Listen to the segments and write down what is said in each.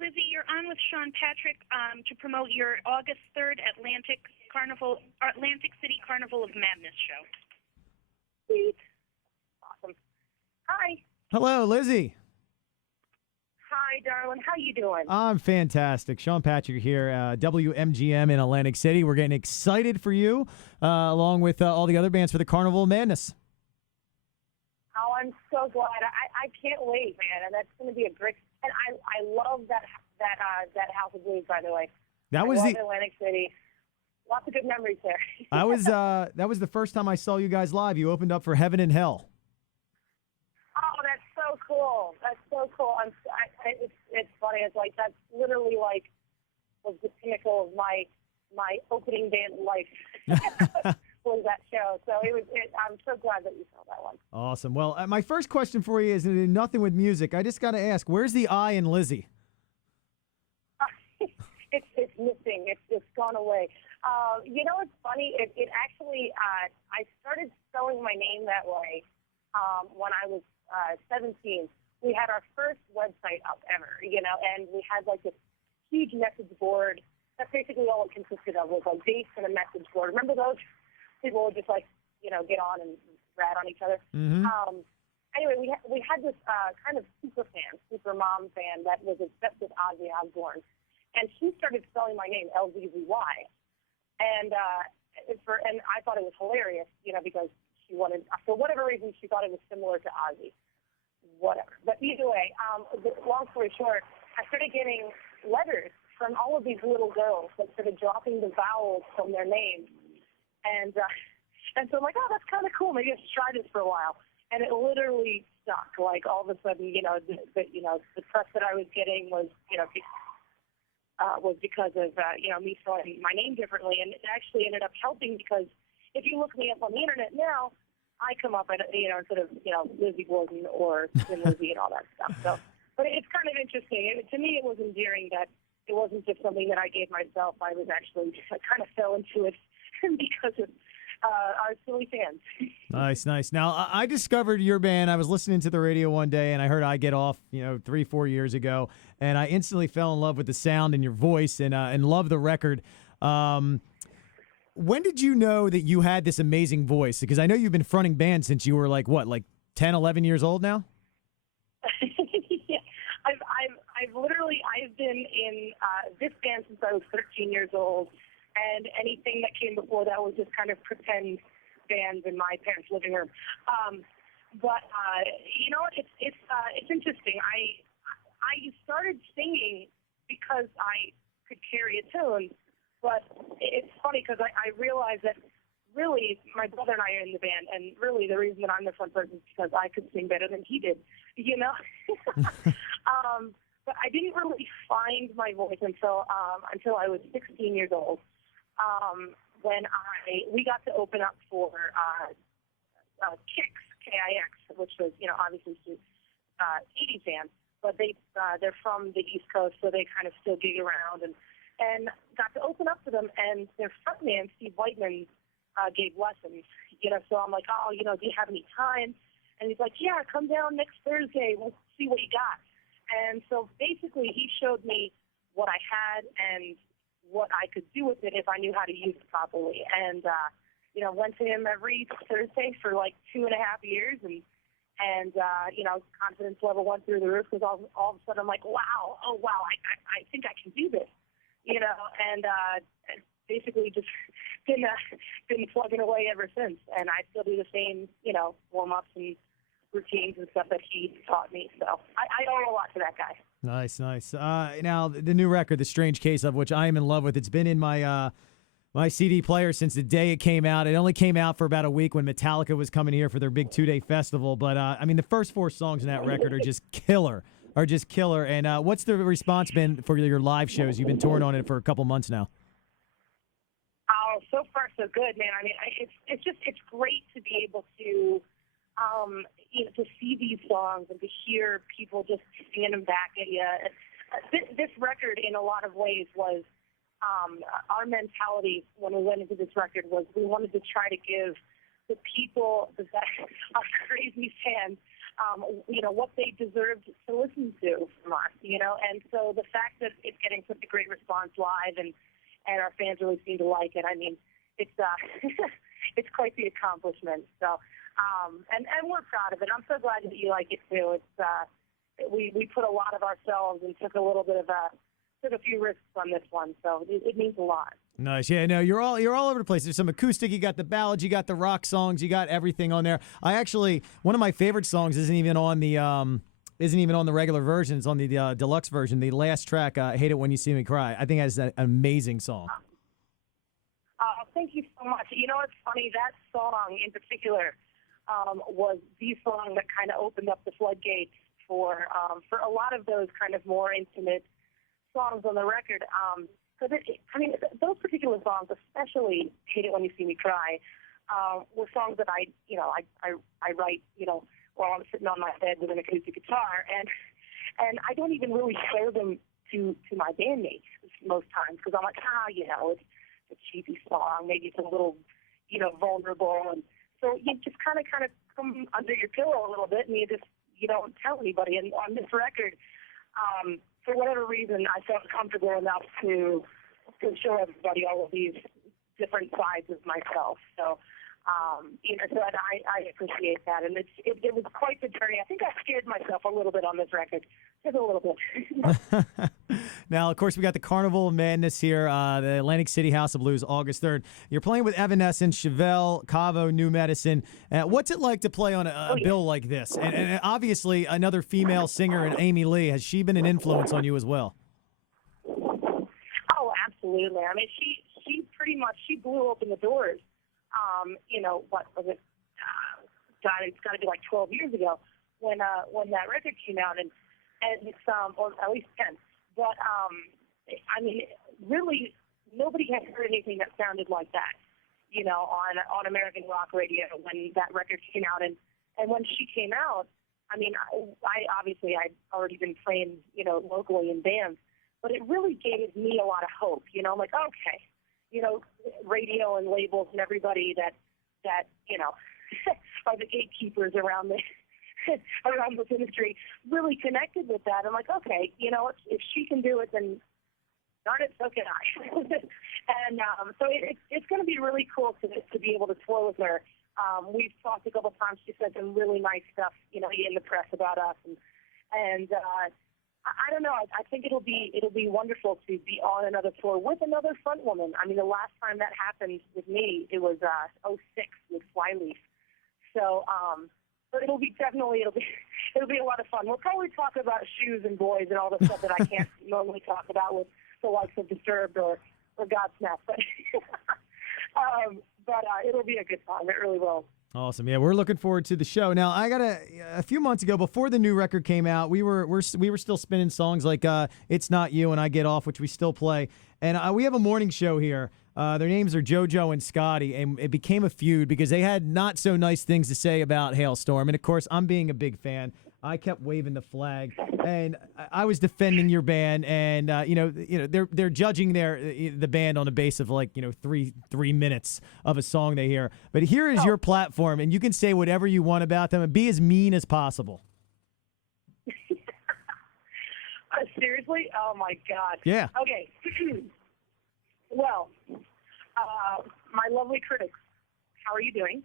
Lzzy, you're on with Sean Patrick to promote your August 3rd Atlantic City Carnival of Madness show. Sweet. Awesome. Hi. Hello, Lzzy. Hi, darling. How you doing? I'm fantastic. Sean Patrick here, WMGM in Atlantic City. We're getting excited for you, along with all the other bands for the Carnival of Madness. Oh, I'm so glad. I can't wait, man. And that's going to be a great. And I love that House of Blues, by the way. That was Atlantic City. Lots of good memories there. That was the first time I saw you guys live. You opened up for Heaven and Hell. Oh, that's so cool. That's so cool. It's funny. It's like that's literally like was the pinnacle of my opening band life. Was that show. So I'm so glad that you saw that one. Awesome. Well, my first question for you is nothing with music. I just got to ask, where's the I in Lzzy? It's missing. It's gone away. You know, it's funny. It actually, I started spelling my name that way when I was 17. We had our first website up ever, you know, and we had like this huge message board. That's basically all it consisted of, was like dates and a message board. Remember those? People would just like, you know, get on and rat on each other. Mm-hmm. Anyway, we had this kind of super mom fan that was obsessed with Ozzy Osbourne. And she started spelling my name, Lzzy. And I thought it was hilarious, you know, because she wanted, for whatever reason, she thought it was similar to Ozzy. Whatever. But either way, long story short, I started getting letters from all of these little girls that started dropping the vowels from their names. And so I'm like, oh, that's kind of cool. Maybe I should try this for a while. And it literally stuck. Like all of a sudden, you know, the press that I was getting was, you know, was because of, you know, me spelling my name differently. And it actually ended up helping because if you look me up on the internet now, I come up at, you know, instead of, you know, Lzzy Gordon or Thin Lizzy and all that stuff. So, but it's kind of interesting. To me, it was endearing that it wasn't just something that I gave myself. I was actually, I kind of fell into it because of our silly fans. Nice. Now, I discovered your band. I was listening to the radio one day, and I heard I Get Off, you know, 3-4 years ago, and I instantly fell in love with the sound and your voice and love the record. When did you know that you had this amazing voice? Because I know you've been fronting bands since you were like, 10, 11 years old now? Yeah. I've been in this band since I was 13 years old. And anything that came before that was just kind of pretend bands in my parents' living room. But you know what? It's interesting. I started singing because I could carry a tune, but it's funny because I realized that really my brother and I are in the band, and really the reason that I'm the front person is because I could sing better than he did. You know. But I didn't really find my voice until I was 16 years old. When we got to open up for Kix, K-I-X, which was, you know, obviously 80s band, but they're from the East Coast, so they kind of still gig around, and got to open up for them, and their frontman, Steve Whiteman, gave lessons, you know, so I'm like, oh, you know, do you have any time? And he's like, yeah, come down next Thursday, we'll see what you got. And so basically he showed me what I had and what I could do with it if I knew how to use it properly. And, you know, went to him every Thursday for like 2.5 years. And you know, confidence level went through the roof because all of a sudden I'm like, wow, I think I can do this, you know, and basically just been plugging away ever since. And I still do the same, you know, warm-ups and routines and stuff that he taught me. So I owe a lot to that guy. Nice. Now, the new record, The Strange Case of, which I am in love with, it's been in my my CD player since the day it came out. It only came out for about a week when Metallica was coming here for their big 2-day festival. But, I mean, the first 4 songs in that record are just killer. And what's the response been for your live shows? You've been touring on it for a couple months now. Oh, so far so good, man. I mean, it's great to be able to you know, to see these songs and to hear people just singing them back at you. This record, in a lot of ways, was our mentality when we went into this record was we wanted to try to give the people that are crazy fans what they deserved to listen to from us, and so the fact that it's getting such a great response live and our fans really seem to like it, I mean, it's it's quite the accomplishment. So, and we're proud of it. I'm so glad that you like it too. It's we put a lot of ourselves and took a few risks on this one, so it means a lot. Nice. Yeah, no, you're all over the place. There's some acoustic, you got the ballads, you got the rock songs, you got everything on there. One of my favorite songs isn't even on the regular version. It's on the deluxe version. The last track, "Hate It When You See Me Cry." I think that's an amazing song. Thank you so much. It's funny, that song in particular was the song that kind of opened up the floodgates for a lot of those kind of more intimate songs on the record. Because those particular songs, especially "Hate It When You See Me Cry," were songs that I write, while I'm sitting on my bed with an acoustic guitar, and I don't even really show them to my bandmates most times because I'm like, it's a cheesy song, maybe it's a little, vulnerable, and so you just kind of come under your pillow a little bit, and you don't tell anybody. And on this record, for whatever reason, I felt comfortable enough to show everybody all of these different sides of myself. So, so I appreciate that, and it was quite the journey. I think I scared myself a little bit on this record, just a little bit. Now, of course, we got the Carnival of Madness here, the Atlantic City House of Blues, August 3rd. You're playing with Evanescence, Chevelle, Cavo, New Medicine. What's it like to play on a bill like this? And obviously, another female singer, in Amy Lee. Has she been an influence on you as well? Oh, absolutely. I mean, she pretty much blew open the doors. What was it? God, it's got to be like 12 years ago when that record came out, and it's or at least 10. But really, nobody had heard anything that sounded like that, on American rock radio when that record came out, and when she came out, I'd already been playing, locally in bands, but it really gave me a lot of hope. I'm like, okay, radio and labels and everybody that are the gatekeepers around this industry really connected with that. I'm like, okay, if she can do it, then darn it, so can I. And so it's going to be really cool to be able to tour with her. We've talked a couple times. She said some really nice stuff, in the press about us, and I don't know. I think it'll be wonderful to be on another tour with another front woman. I mean, the last time that happened with me, it was 2006 with Flyleaf. So, but it'll be a lot of fun. We'll probably talk about shoes and boys and all the stuff that I can't normally talk about with the likes of Disturbed or Godsmack. But it'll be a good time. It really will. Awesome. Yeah, we're looking forward to the show. Now, I got a few months ago, before the new record came out, we were still spinning songs like "It's Not You" and "I Get Off," which we still play. And we have a morning show here. Their names are Jojo and Scotty, and it became a feud because they had not so nice things to say about Halestorm. And of course, I'm being a big fan. I kept waving the flag, and I was defending your band. And they're judging the band on a base of 3 minutes of a song they hear. But here is your platform, and you can say whatever you want about them and be as mean as possible. Seriously? Oh my God. Yeah. Okay. Well, my lovely critics, how are you doing?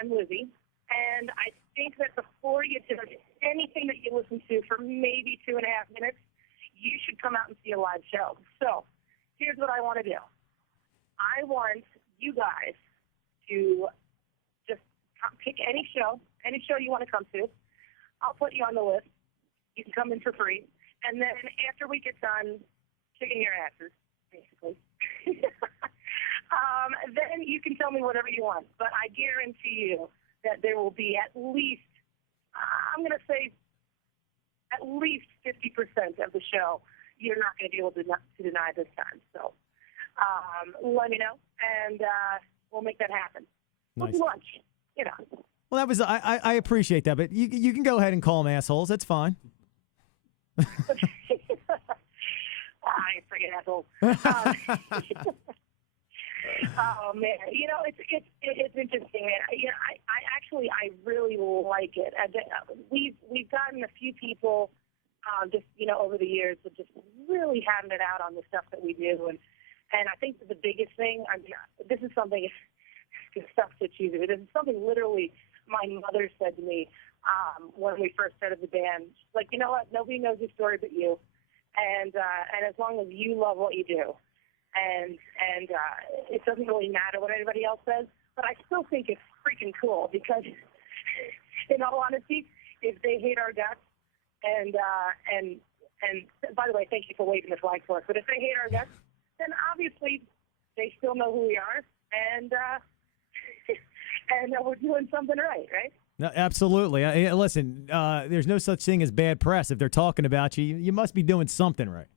I'm Lzzy. And I think that before you judge anything that you listen to for maybe 2.5 minutes, you should come out and see a live show. So here's what I want to do. I want you guys to just pick any show you want to come to. I'll put you on the list. You can come in for free. And then after we get done kicking your asses, basically, then you can tell me whatever you want. But I guarantee you that there will be at least, I'm going to say, at least 50% of the show you're not going to be able to deny this time. So let me know, and we'll make that happen. Nice. We'll do lunch, Well, that was I appreciate that, but you can go ahead and call them assholes. That's fine. You friggin' assholes. Oh man, it's interesting, man. I really like it. We've gotten a few people just over the years of just really having it out on the stuff that we do, and I think that the biggest thing. I mean, this is something. It's stuff so cheesy. This is something literally my mother said to me when we first started the band. She's like, you know what? Nobody knows your story but you, and as long as you love what you do. And it doesn't really matter what anybody else says, but I still think it's freaking cool because, in all honesty, if they hate our guts, and by the way, thank you for waving the flag for us. But if they hate our guts, then obviously they still know who we are, and we're doing something right? No, absolutely. Listen, there's no such thing as bad press. If they're talking about you, you must be doing something right.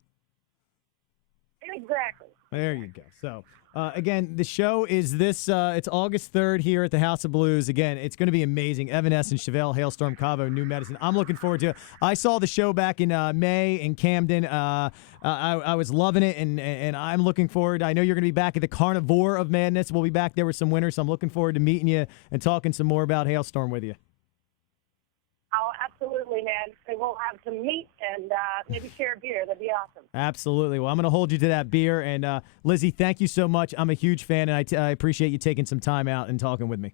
Exactly. There you go. So, again, the show is it's August 3rd here at the House of Blues. Again, it's going to be amazing. Evanescence, Chevelle, Halestorm, Cavo, New Medicine. I'm looking forward to it. I saw the show back in May in Camden. I was loving it, and I'm looking forward. I know you're going to be back at the Carnival of Madness. We'll be back there with some winners, so I'm looking forward to meeting you and talking some more about Halestorm with you. Oh, absolutely, man. We'll have some meat and maybe share a beer. That'd be awesome. Absolutely. Well, I'm going to hold you to that beer. And, Lzzy, thank you so much. I'm a huge fan, and I appreciate you taking some time out and talking with me.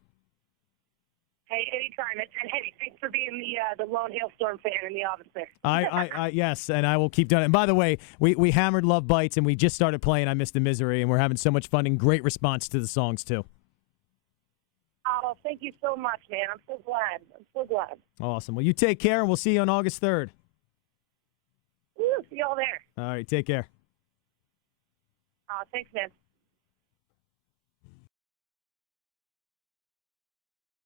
Hey, anytime. And hey, thanks for being the lone Halestorm fan in the office there. Yes, and I will keep doing it. And by the way, we hammered Love Bites, and we just started playing I Miss the Misery, and we're having so much fun and great response to the songs, too. Oh, thank you so much, man. I'm so glad. Awesome. Well, you take care, and we'll see you on August 3rd. Woo, see y'all there. All right, take care. Thanks, man.